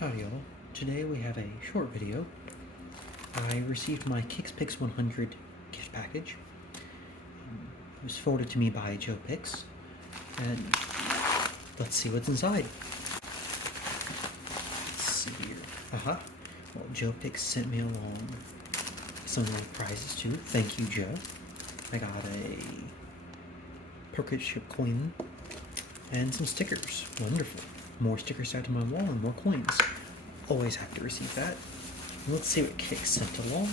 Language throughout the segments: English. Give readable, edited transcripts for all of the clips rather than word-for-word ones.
Howdy y'all. Today we have a short video. I received my KixPicks100 gift package. It was forwarded to me by JoePicks, and let's see what's inside. Let's see here. Well, JoePicks sent me along some little prizes too. Thank you, Joe. I got a poker chip coin and some stickers. Wonderful. More stickers to add to my wall and more coins. Always have to receive that. Let's see what Kix sent along.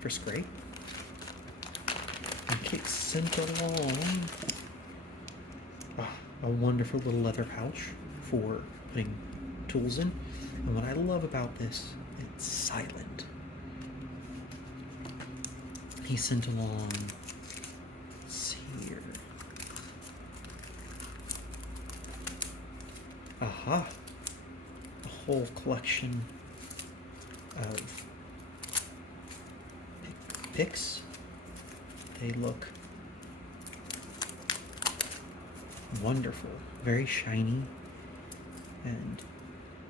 First grade. And Kix sent along a wonderful little leather pouch for putting tools in. And what I love about this, it's silent. He sent along, let's see here. A whole collection of picks. They look wonderful, very shiny, and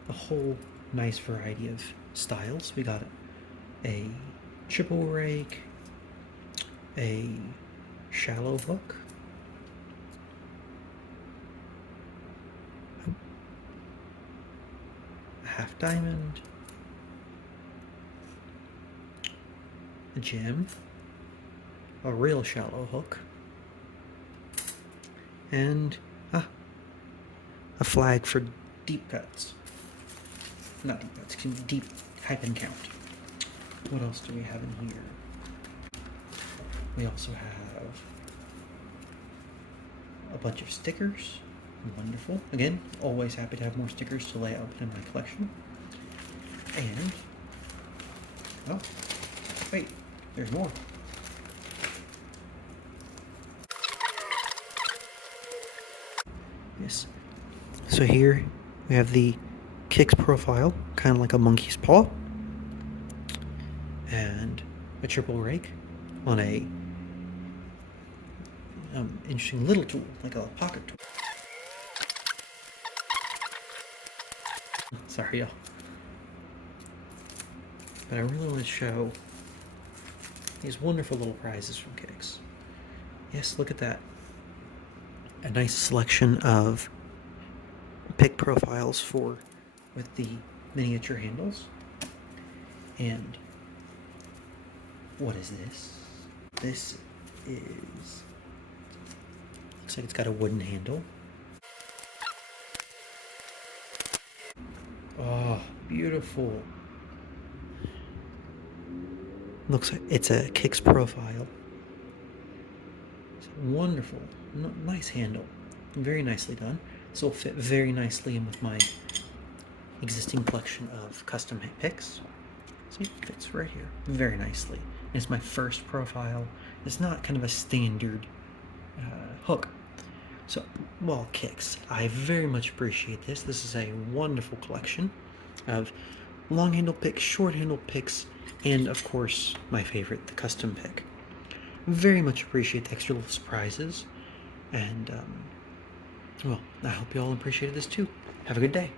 a whole nice variety of styles. We got a triple rake, a shallow hook, half diamond, a gem, a real shallow hook, and a flag for deep cuts. Not deep cuts, excuse me, deep type and count. What else do we have in here? We also have a bunch of stickers. Wonderful. Again, always happy to have more stickers to lay out in my collection. And, oh, wait, there's more. Yes. So here we have the Kix profile, kind of like a monkey's paw, and a triple rake on a interesting little tool, like a pocket tool. Sorry, y'all. But I really want to show these wonderful little prizes from Kix. Yes, look at that. A nice selection of pick profiles with the miniature handles. And what is this? This is, looks like it's got a wooden handle. Oh, beautiful. Looks like it's a Kix profile. It's wonderful. Nice handle. Very nicely done. This will fit very nicely in with my existing collection of custom picks. See, it fits right here very nicely. And it's my first profile. It's not kind of a standard hook. So, well, Kix, I very much appreciate this. This is a wonderful collection of long handle picks, short handle picks, and of course, my favorite, the custom pick. Very much appreciate the extra little surprises. And, well, I hope you all appreciated this too. Have a good day.